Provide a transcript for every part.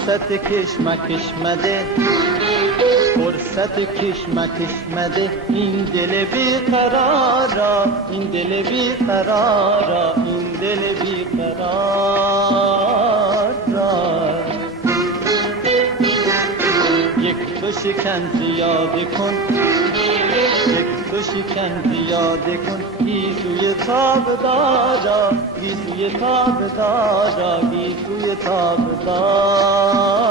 فرصت کشمکش مده، فرصت کشمکش مده، این دل بیقرارا، این دل بیقرارا، این دل بیقرارا. یک تو شکن زیاده کن، یک تو شکن زیاده کن، گیسوی تاب دارا، گیسوی تاب دارا، گیسوی تاب دارا.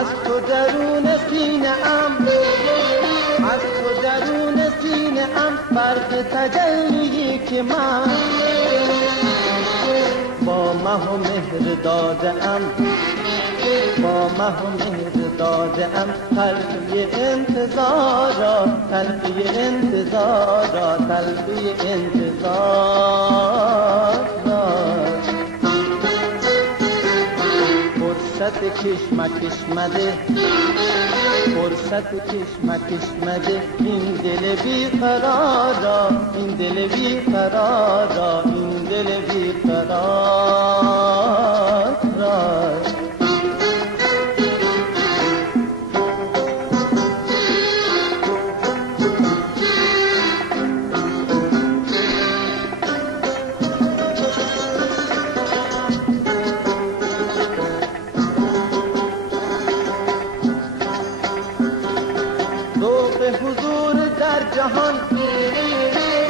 از تو درون سینه ام، از تو درون سینه ام، برق تجلی که من با مه و مهر داده ام، با مه و مهر داده ام، تلخی انتظارا، تلخی انتظارا، تلخی انتظارا. فرصت کشمکش مده، فرصت کشمکش مده، این دل بیقرارا، این دل بیقرارا، این دل بیقرارا. حضور در جهان،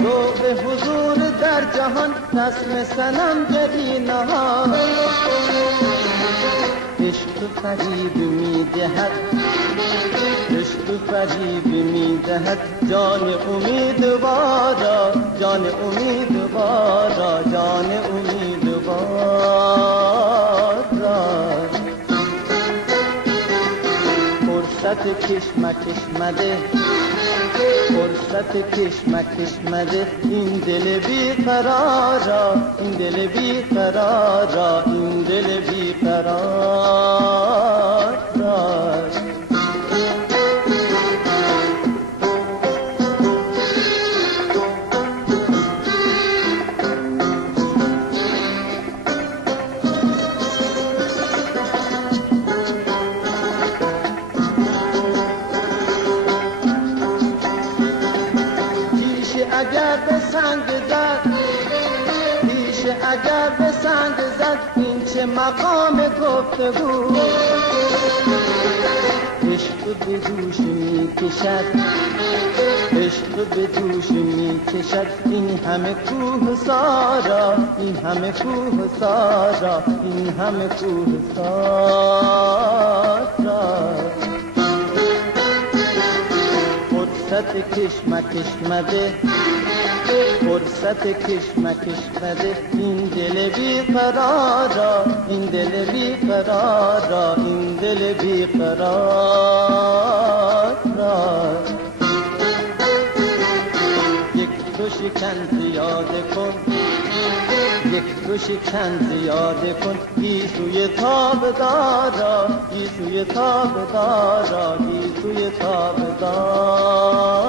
ذوق حضور در جهان، رسم صنم جدی نهاد. عشق فریب میدهد، عشق فریب میدهد، جان امیدوارا، جان امیدوارا، جان امیدوارا. فرصت کشمکش مده، فرصت کشمکش مده، این دل بیقرارا، این دل بیقرارا، این دل بیقرارا. اگر به سنگ زد، پیشه اگر به سنگ زد، این چه مقام گفتگو. عشق به دوش می کشد، عشق به دوش می کشد، این همه کوه سارا، این همه کوه سارا، این همه کوه سارا. فرصت کشمکش مده، فرصت کشمکش مده، این دل بیقرارا، این دل بیقرارا، این دل بیقرارا. یک تو شکن زیاده کن، یک تو شکن زیاده کن، گیسوی تاب دارا، گیسوی تاب دارا، گیسوی تاب دارا.